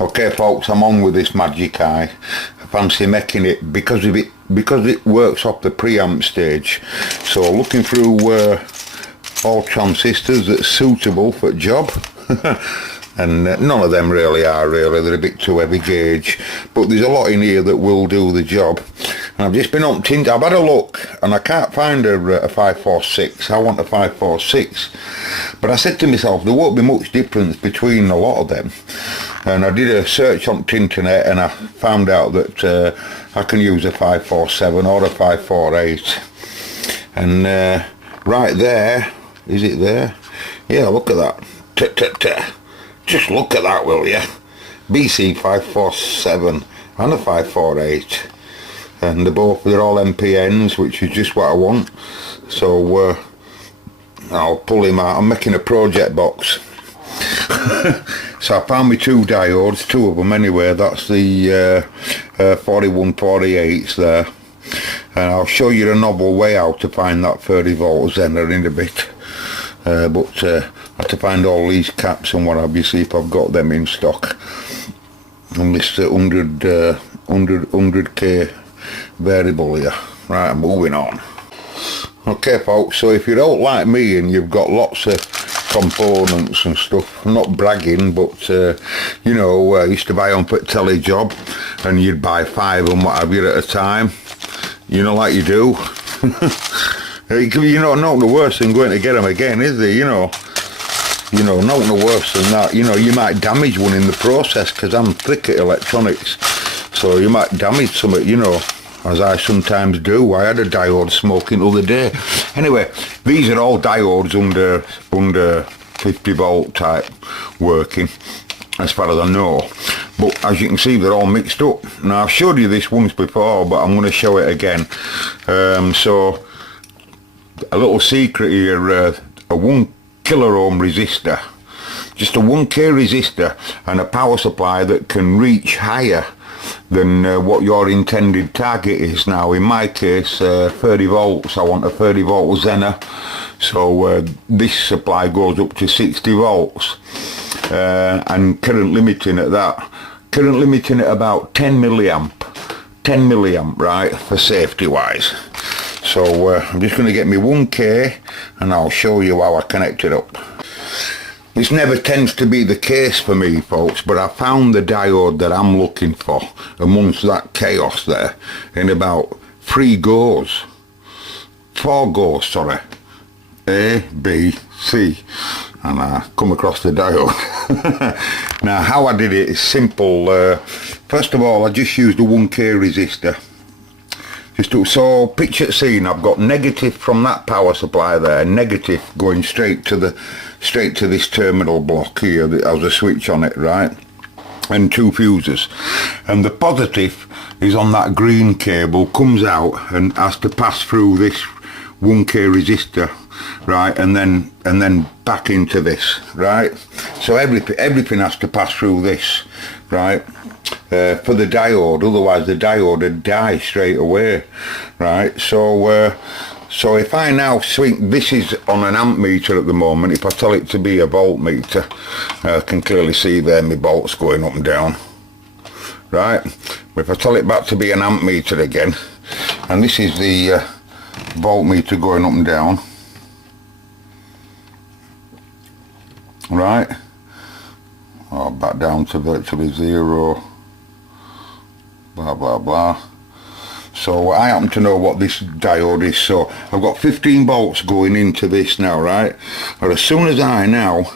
Okay folks, I'm on with this magic eye. I fancy making it because it works off the preamp stage. So looking through all transistors that's suitable for the job. And none of them really are, they're a bit too heavy gauge, but there's a lot in here that will do the job. And I've just been opting, I've had a look and I can't find a 546. I want a 546, but I said to myself there won't be much difference between a lot of them, and I did a search on the internet and I found out that I can use a 547 or a 548, and right there, is it there? Yeah, look at that. Just look at that, will you? BC 547 and a 548, and they're all MPNs, which is just what I want. So I'll pull him out. I'm making a project box. So I found me two diodes, two of them anyway. That's the 4148s there, and I'll show you a novel way how to find that 30 volt Zener in a bit. But I have to find all these caps and what have you, see if I've got them in stock on this 100k variable here. Right, moving on. Okay folks, so if you don't like me and you've got lots of components and stuff, I'm not bragging, but you know, I used to buy them for a telly job and you'd buy 5 and what have you at a time, you know, like you do. You know, not the worst than going to get them again, is there? You know, not the worse than that. You know, you might damage one in the process, because I'm thick at electronics, so you might damage something, you know, as I sometimes do. I had a diode smoking the other day. Anyway, these are all diodes under 50 volt type working, as far as I know. But as you can see, they're all mixed up. Now, I've showed you this once before, but I'm going to show it again. So a little secret here, a 1 kilo ohm resistor, just a 1k resistor, and a power supply that can reach higher than what your intended target is. Now in my case, 30 volts, I want a 30 volt Zener, so this supply goes up to 60 volts, and current limiting at that, current limiting at about 10 milliamp, right, for safety wise. So I'm just going to get me 1k and I'll show you how I connect it up. This never tends to be the case for me folks, but I found the diode that I'm looking for amongst that chaos there in about 4 goes, sorry. A, B, C, and I come across the diode. Now how I did it is simple. First of all, I just used a 1k resistor. So picture scene, I've got negative from that power supply there, negative going straight to this terminal block here that has a switch on it, right, and 2 fuses, and the positive is on that green cable, comes out and has to pass through this 1k resistor, right, and then back into this, right. So everything has to pass through this, right, for the diode, otherwise the diode would die straight away, right. So so if I now swing, this is on an amp meter at the moment. If I tell it to be a voltmeter, I can clearly see there my volts going up and down, right. But if I tell it back to be an amp meter again, and this is the voltmeter going up and down, right, or back down to virtually 0, blah blah blah. So I happen to know what this diode is, so I've got 15 volts going into this now, right. But as soon as I now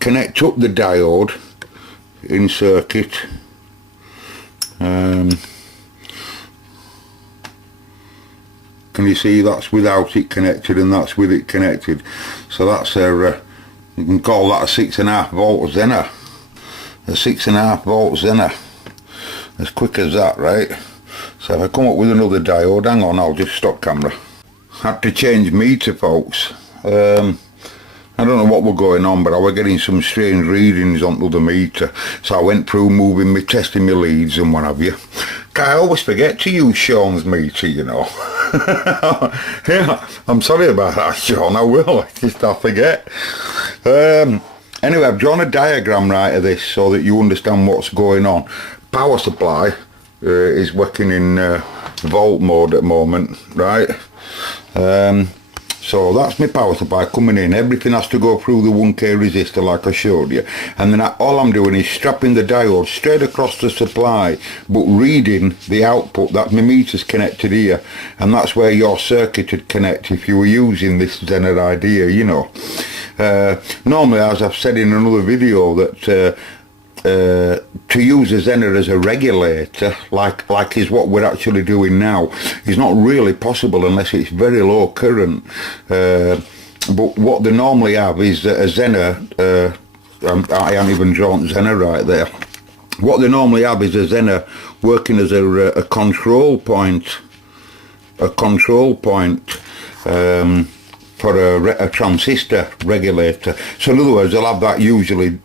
connect up the diode in circuit, can you see that's without it connected and that's with it connected? So that's a you can call that a 6.5 volt Zener, a 6.5 volt Zener, as quick as that, right. So if I come up with another diode, hang on, I'll just stop camera. Had to change meter folks. I don't know what were going on, but I was getting some strange readings on the meter, so I went through testing my leads and what have you. I always forget to use Sean's meter, you know. Yeah, I'm sorry about that, Sean, I will, I forget. Anyway, I've drawn a diagram right of this so that you understand what's going on. Power supply is working in volt mode at the moment, right? So that's my power supply coming in. Everything has to go through the 1K resistor like I showed you. And then all I'm doing is strapping the diode straight across the supply, but reading the output. That my meter's connected here, and that's where your circuit would connect if you were using this Zener idea, you know. Normally, as I've said in another video, that to use a Zener as a regulator, like is what we're actually doing now, is not really possible unless it's very low current. But what they normally have is a Zener, I haven't even drawn Zener right there. What they normally have is a Zener working as a control point, for a transistor regulator. So in other words, they'll have that usually,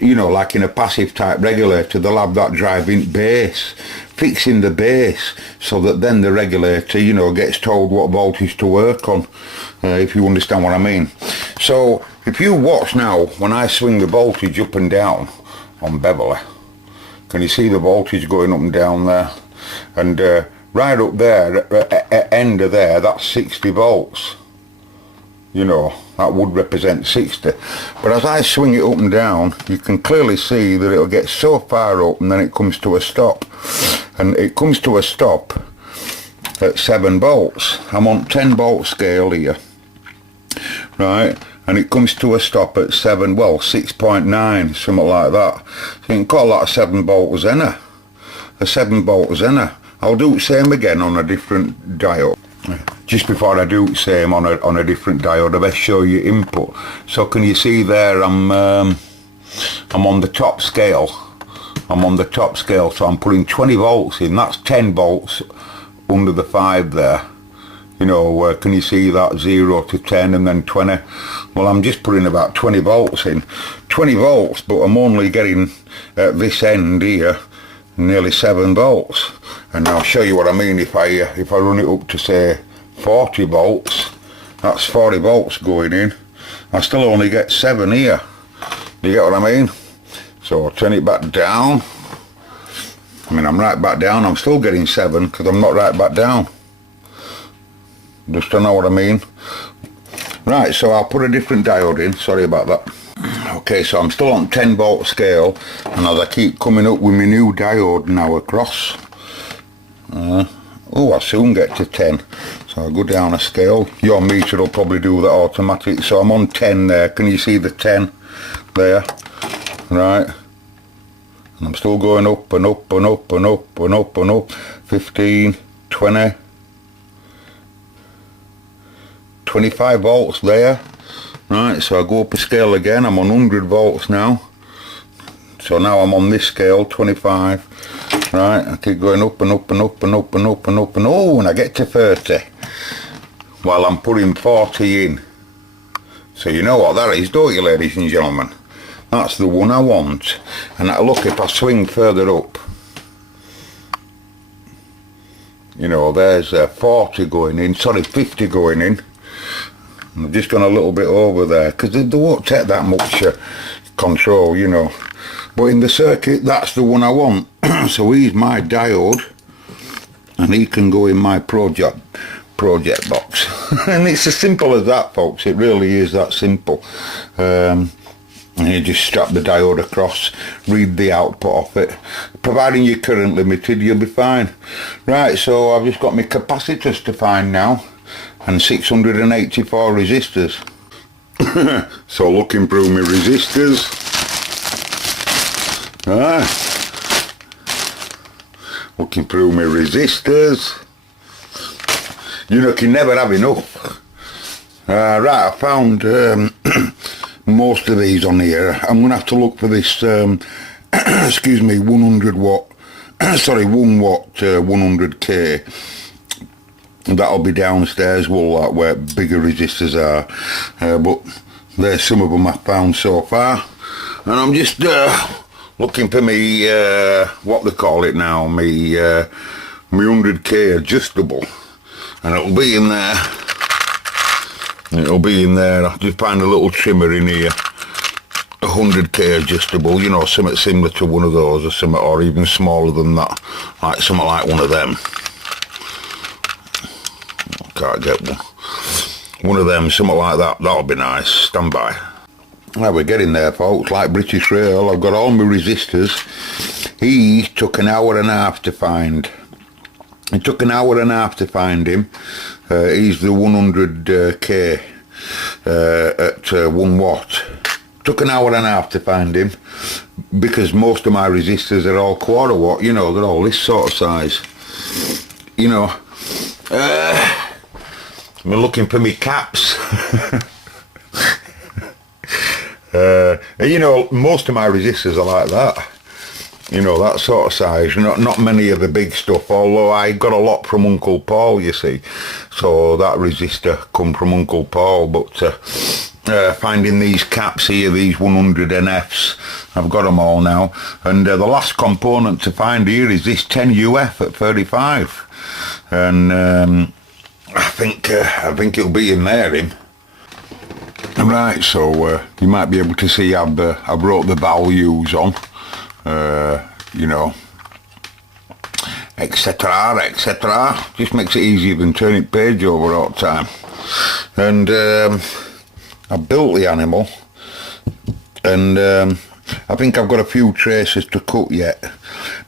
you know, like in a passive type regulator, they'll have that driving base, fixing the base, so that then the regulator, you know, gets told what voltage to work on, if you understand what I mean. So if you watch now, when I swing the voltage up and down on Beverly, can you see the voltage going up and down there? And right up there, at end of there, that's 60 volts. You know, that would represent 60. But as I swing it up and down, you can clearly see that it'll get so far up and then it comes to a stop. And it comes to a stop at 7 volts. I'm on 10 volt scale here, right? And it comes to a stop at 6.9, something like that. So you can call that a 7 volt Zener. A 7 volt Zener. I'll do the same again on a different diode. Just before I do the same on a different diode, I best show you input. So can you see there, I'm on the top scale. I'm on the top scale, so I'm putting 20 volts in. That's 10 volts under the 5 there. You know, can you see that 0 to 10 and then 20? Well, I'm just putting about 20 volts in. 20 volts, but I'm only getting at this end here nearly 7 volts. And I'll show you what I mean. If I run it up to say 40 volts, that's 40 volts going in. I still only get 7 here. You get what I mean? So I'll turn it back down. I mean, I'm right back down. I'm still getting 7 because I'm not right back down. Just to know what I mean. Right, so I'll put a different diode in. Sorry about that. Okay, so I'm still on 10 volt scale, and as I keep coming up with my new diode now across, I'll soon get to 10, so I'll go down a scale. Your meter will probably do that automatic. So I'm on 10 there. Can you see the 10 there? Right, and I'm still going up and up and up and up and up and up. 15, 20, 25 volts there. Right, so I go up a scale again. I'm on 100 volts now. So now I'm on this scale, 25. Right, I keep going up and up and up and up and up and up and oh, and I get to 30. While I'm putting 40 in. So you know what that is, don't you, ladies and gentlemen? That's the one I want. And look, if I swing further up, you know, there's 40 going in, sorry, 50 going in. I've just gone a little bit over there because they won't take that much control, you know. But in the circuit, that's the one I want. So he's my diode, and he can go in my project box. And it's as simple as that, folks. It really is that simple. And you just strap the diode across, read the output off it. Providing you're current limited, you'll be fine. Right, so I've just got my capacitors to find now, and 684 resistors. So looking through my resistors, looking through my resistors, you know, can never have enough. Right, I found most of these on here. I'm gonna have to look for this excuse me, 100 watt sorry, 1 watt 100k. That'll be downstairs, well, where bigger resistors are, but there's some of them I found so far, and I'm just looking for me what they call it now, me 100k adjustable, and it'll be in there. I'll just find a little trimmer in here. 100k adjustable, you know, something similar to one of those, or something, or even smaller than that, like something like one of them. Can't get one of them, something like that. That'll be nice. Stand by. Well, we're getting there, folks. Like British Rail, I've got all my resistors. He took an hour and a half to find. It took an hour and a half to find him. He's the 100k at 1 watt. Took an hour and a half to find him, because most of my resistors are all 1/4 watt, you know, they're all this sort of size. You know, I'm looking for me caps. You know, most of my resistors are like that. You know, that sort of size. Not many of the big stuff, although I got a lot from Uncle Paul, you see. So that resistor come from Uncle Paul, but finding these caps here, these 100 NFs, I've got them all now. And the last component to find here is this 10 UF at 35. And I think it'll be in there, him. Right, so you might be able to see I've wrote the values on, you know, etc, etc. Just makes it easier than turning page over all the time. And I built the animal, and I think I've got a few traces to cut yet.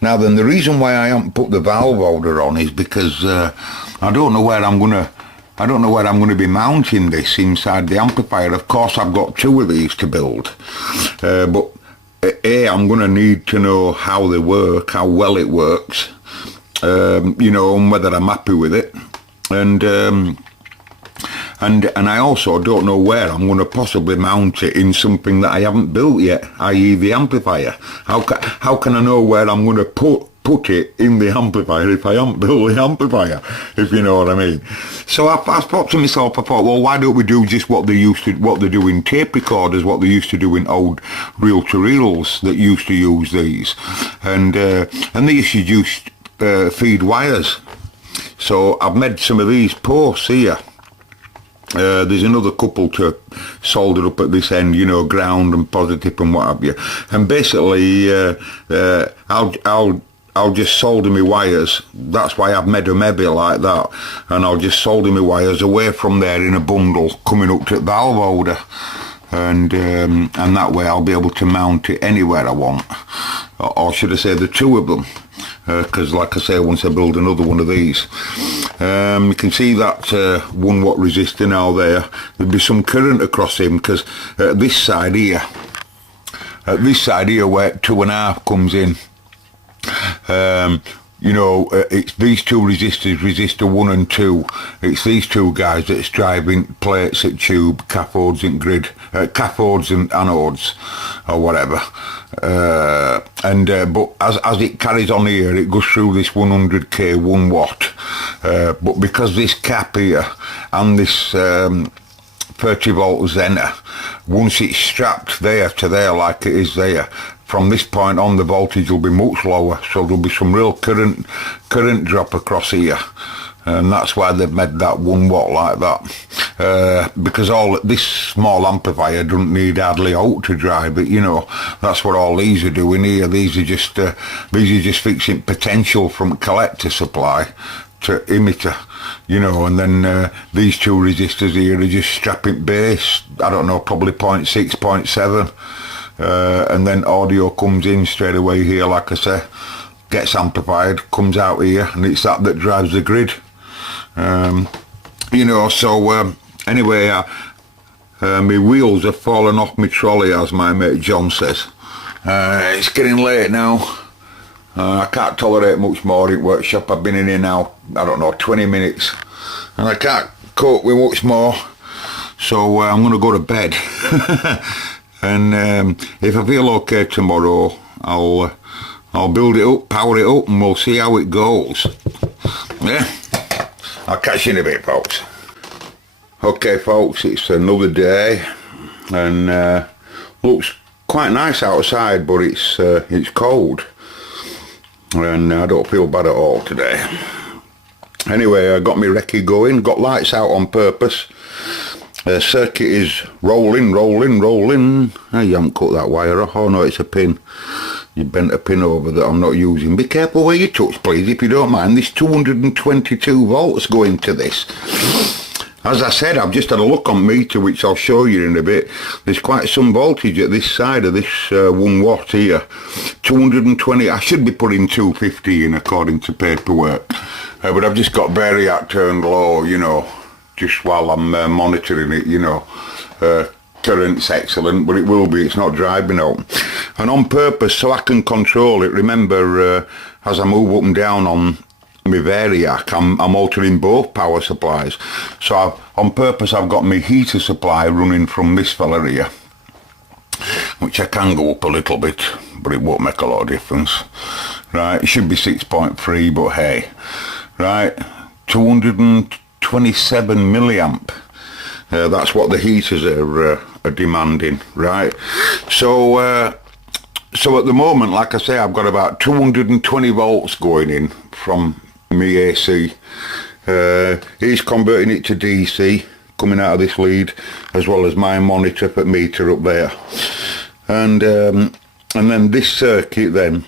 Now then, the reason why I haven't put the valve holder on is because I don't know where I'm gonna be mounting this inside the amplifier. Of course, I've got 2 of these to build, but I'm gonna need to know how they work, how well it works, you know, and whether I'm happy with it, and I also don't know where I'm going to possibly mount it in something that I haven't built yet, i.e. the amplifier. How can I know where I'm going to put it in the amplifier if I haven't built the amplifier, if you know what I mean? So I thought to myself, I thought, well, why don't we do just what they do in tape recorders, what they used to do in old reel-to-reels that used to use these, and they used to use feed wires. So I've made some of these posts here. There's another couple to solder up at this end, you know, ground and positive and what have you. And basically, I'll just solder my wires. That's why I've made them heavy like that. And I'll just solder my wires away from there in a bundle coming up to the valve holder. And that way I'll be able to mount it anywhere I want. Or should I say the 2 of them. Because like I say, once I build another one of these, you can see that 1 watt resistor now there. There'll be some current across him, because at this side here where 2.5 comes in, you know, it's these 2 resistors, resistor 1 and 2. It's these 2 guys that's driving plates at tube, cathodes and grid, cathodes and anodes, or whatever. But as it carries on here, it goes through this 100k 1 watt. But because this cap here and this 30 volt Zener, once it's strapped there to there like it is there, from this point on the voltage will be much lower, so there'll be some real current drop across here, and that's why they've made that 1 watt like that, because all this small amplifier doesn't need hardly out to drive it, you know. That's what all these are doing here. These are just fixing potential from collector supply to emitter, you know, and then these 2 resistors here are just strapping base, I don't know, probably 0.6, 0.7, and then audio comes in straight away here, like I say, gets amplified, comes out here, and it's that drives the grid. You know, so anyway, my wheels have fallen off my trolley, as my mate John says. It's getting late now. I can't tolerate much more in workshop. I've been in here now, I don't know, 20 minutes, and I can't cope with much more, so I'm going to go to bed. And if I feel okay tomorrow, I'll build it up, power it up, and we'll see how it goes. Yeah, I'll catch you in a bit, folks. Okay, folks, it's another day, and looks quite nice outside, but it's cold, and I don't feel bad at all today. Anyway, I got my recce going, got lights out on purpose. Circuit is rolling. Oh, you haven't cut that wire off. Oh no, it's a pin. You bent a pin over that I'm not using. Be careful where you touch, please, if you don't mind. There's 222 volts going to this. As I said, I've just had a look on meter, which I'll show you in a bit. There's quite some voltage at this side of this 1 watt here. 220, I should be putting 250 in according to paperwork. But I've just got variac turned low, you know, just while I'm monitoring it, you know. Current's excellent, but it will be, it's not driving out. And on purpose, so I can control it, remember, as I move up and down on my variac, I'm altering both power supplies. So on purpose I've got my heater supply running from this fella here, which I can go up a little bit, but it won't make a lot of difference. Right, it should be 6.3, but hey, right, 227 milliamp. That's what the heaters are demanding, right? So so at the moment, like I say, I've got about 220 volts going in from my AC. He's converting it to DC coming out of this lead, as well as my monitor for meter up there. And then this circuit then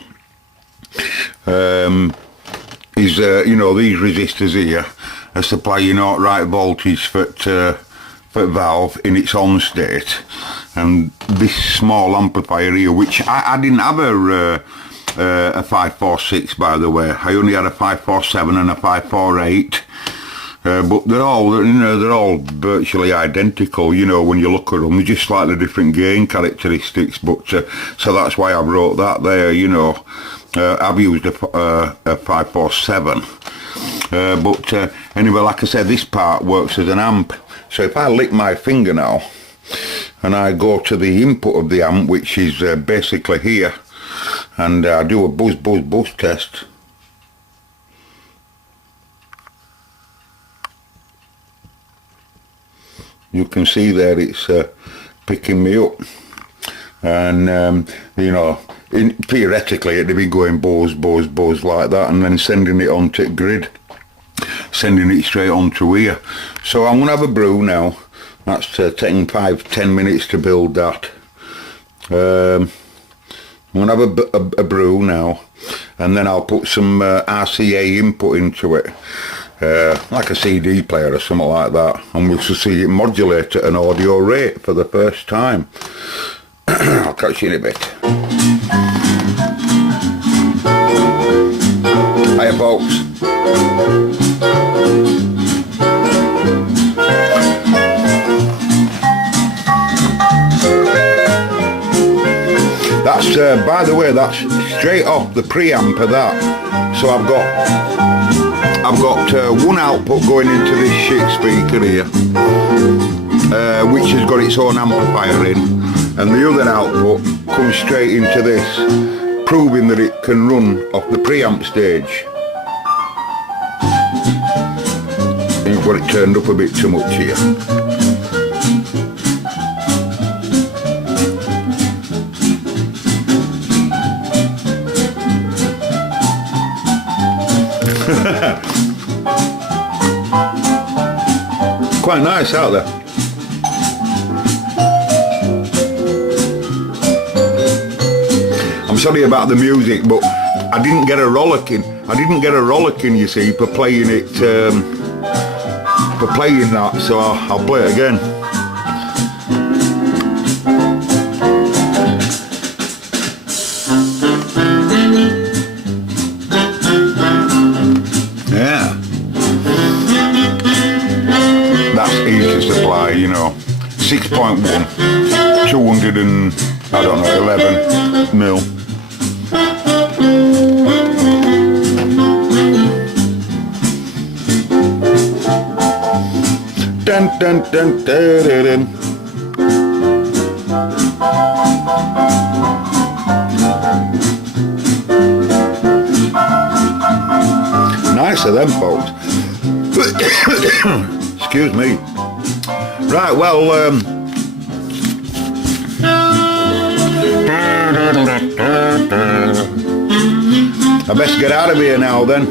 is you know, these resistors here are supplying outright voltage for valve in its on state, and this small amplifier here, which I didn't have a 546, by the way. I only had a 547 and a 548, but they're all, you know, they're all virtually identical, you know, when you look at them. They're just slightly different gain characteristics, but so that's why I wrote that there, you know. I've used a 547, but anyway, like I said, this part works as an amp. So if I lick my finger now and I go to the input of the amp, which is basically here, and I do a buzz test, you can see there it's picking me up. And you know, theoretically it'd be going buzz like that, and then sending it onto the grid, sending it straight onto here. So I'm gonna have a brew now. That's taking 5-10 minutes to build that. I'm gonna have a brew now, and then I'll put some RCA input into it, like a CD player or something like that, and we'll see it modulate at an audio rate for the first time. I'll catch you in a bit. Hiya folks. That's by the way, that's straight off the preamp of that. So I've got one output going into this shit speaker here, which has got its own amplifier in, and the other output comes straight into this, proving that it can run off the preamp stage. You've got it turned up a bit too much here. Quite nice out there. I'm sorry about the music, but I didn't get a rollicking. You see, for playing it, for playing that. So I'll play it again. Yeah. That's easy to supply, you know. 6.1, 200 and, I don't know, 11 mil. Dun dun dun dun dun dun. Nice of them folks. Excuse me. Right, well, I best get out of here now then.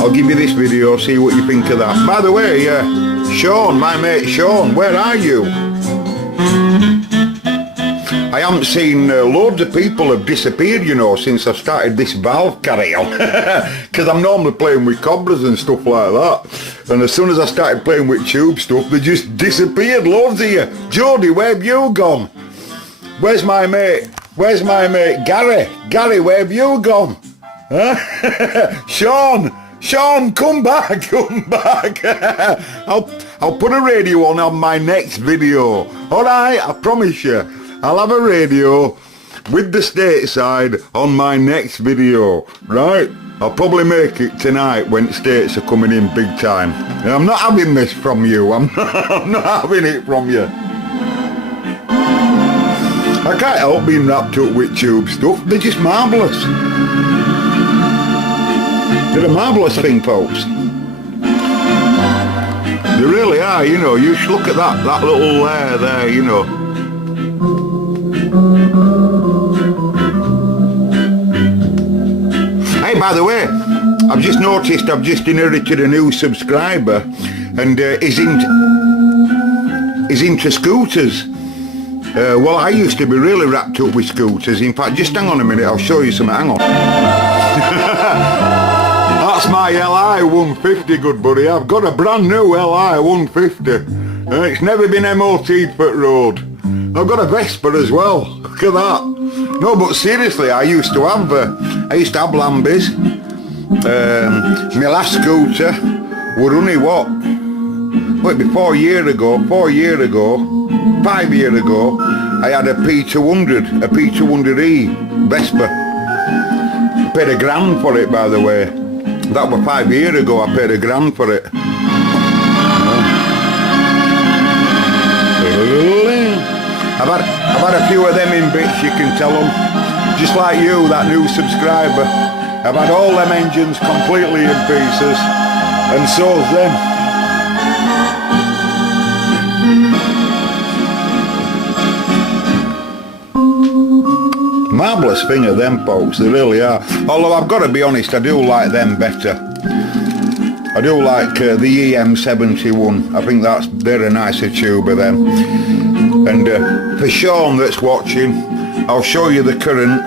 I'll give you this video, see what you think of that. By the way, Sean, my mate Sean, where are you? I haven't seen loads of people have disappeared, you know, since I started this valve carry on. Because I'm normally playing with cobblers and stuff like that. And as soon as I started playing with tube stuff, they just disappeared, loads of you. Jody, where have you gone? Where's my mate? Where's my mate Gary? Gary, where have you gone? Huh? Sean, come back, come back. I'll put a radio on my next video. Alright, I promise you. I'll have a radio with the stateside on my next video, right? I'll probably make it tonight when states are coming in big time. I'm not having this from you, I'm not having it from you. I can't help being wrapped up with tube stuff, they're just marvellous. They're a marvellous thing, folks. They really are, you know, you should look at that little layer there, you know. Hey, by the way, I've just noticed I've just inherited a new subscriber, and he's into scooters. Well, I used to be really wrapped up with scooters. In fact, just hang on a minute, I'll show you something. Hang on. That's my LI 150, good buddy. I've got a brand new LI 150. It's never been MOT'd for road. I've got a Vespa as well. Look at that. No, but seriously, I used to have Lambis. My last scooter were only what? Well, it'd be 5 years ago, I had a P200, a P200E Vespa. I paid £1,000 for it, by the way. That was 5 years ago, I paid £1,000 for it. I've had a few of them in bits, you can tell them. Just like you, that new subscriber. I've had all them engines completely in pieces, and so's them. Marvellous thing of them, folks, they really are. Although I've got to be honest, I do like them better. I do like the EM71. I think they're a nicer tube of them. And for Sean that's watching, I'll show you the current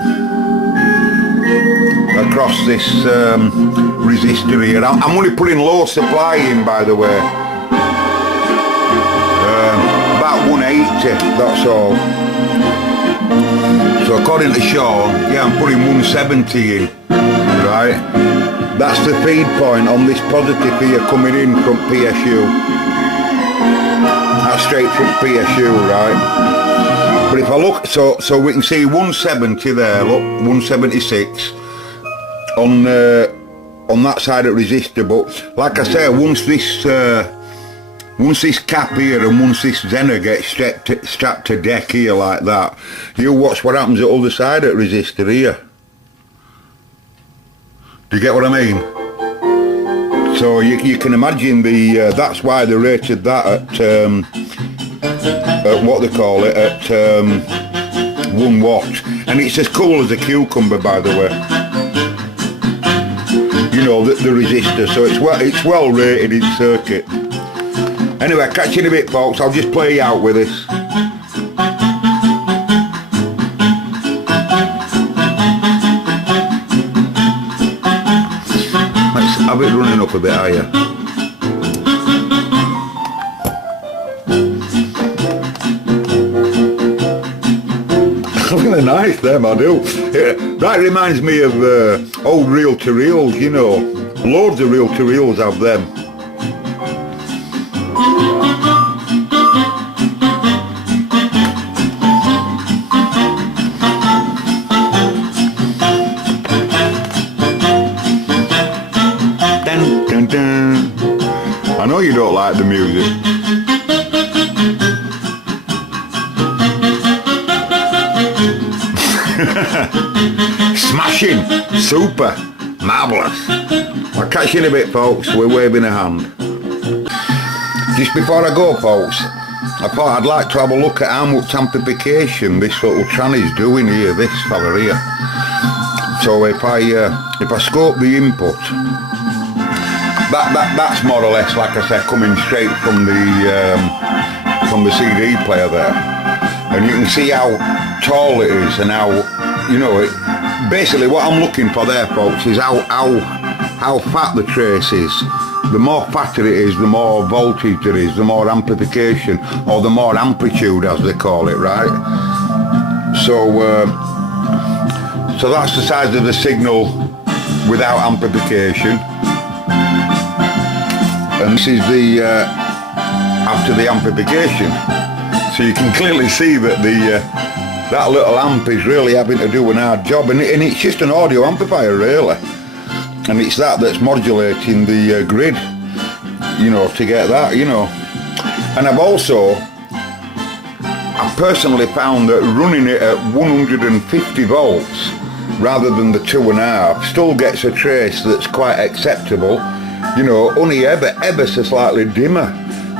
across this resistor here. I'm only putting low supply in, by the way. About 180, that's all. So according to Sean, yeah, I'm putting 170 in, right? That's the feed point on this positive here coming in from PSU. That's straight from PSU, right? But if I look, so we can see 170 there, look, 176 on that side of resistor. But like I say, once this cap here and once this Zener gets strapped to deck here like that, you watch what happens at the other side of resistor here. Do you get what I mean? So you can imagine that's why they rated that at what they call it, at 1 watt. And it's as cool as a cucumber, by the way. You know, the resistor, so it's well rated in circuit. Anyway, catch you in a bit, folks. I'll just play you out with this. Let's have it running up a bit higher. Really nice, them, I do. That reminds me of old reel-to-reels, you know. Loads of reel-to-reels have them. I know you don't like the music. Smashing, super, marvellous. I'll catch you in a bit, folks. We're waving a hand. Just before I go, folks, I thought I'd like to have a look at how much amplification this little tranny's doing here, this fella here. So if I scope the input, that's more or less, like I said, coming straight from the CD player there, and you can see how tall it is and how, you know, basically what I'm looking for there, folks, is how fat the trace is. The more fatter it is, the more voltage there is, the more amplification, or the more amplitude, as they call it, right? So that's the size of the signal without amplification, and this is the after the amplification. So you can clearly see that that little amp is really having to do an hard job, and it's just an audio amplifier really, and it's that's modulating the grid, you know, to get that, you know. And I've personally found that running it at 150 volts rather than the 2.5 still gets a trace that's quite acceptable, you know, only ever so slightly dimmer.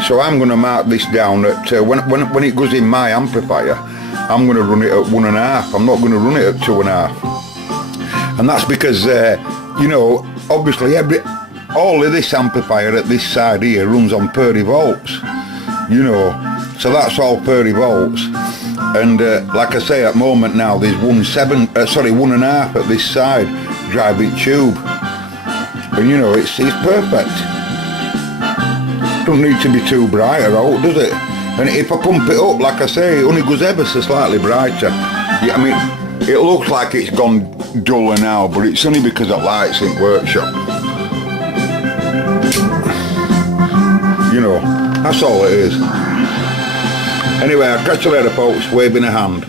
So I'm going to mark this down at when it goes in my amplifier, I'm going to run it at 1.5. I'm not going to run it at 2.5, and that's because you know, obviously all of this amplifier at this side here runs on 30 volts, you know, so that's all 30 volts. And like I say, at the moment now there's 1.5 at this side driving tube, and you know, it's perfect. Don't need to be too bright or out, does it? And if I pump it up, like I say, it only goes ever so slightly brighter. Yeah, I mean, it looks like it's gone duller now, but it's only because of lights in workshop. You know, that's all it is. Anyway, I'll catch you later, folks. Waving a hand.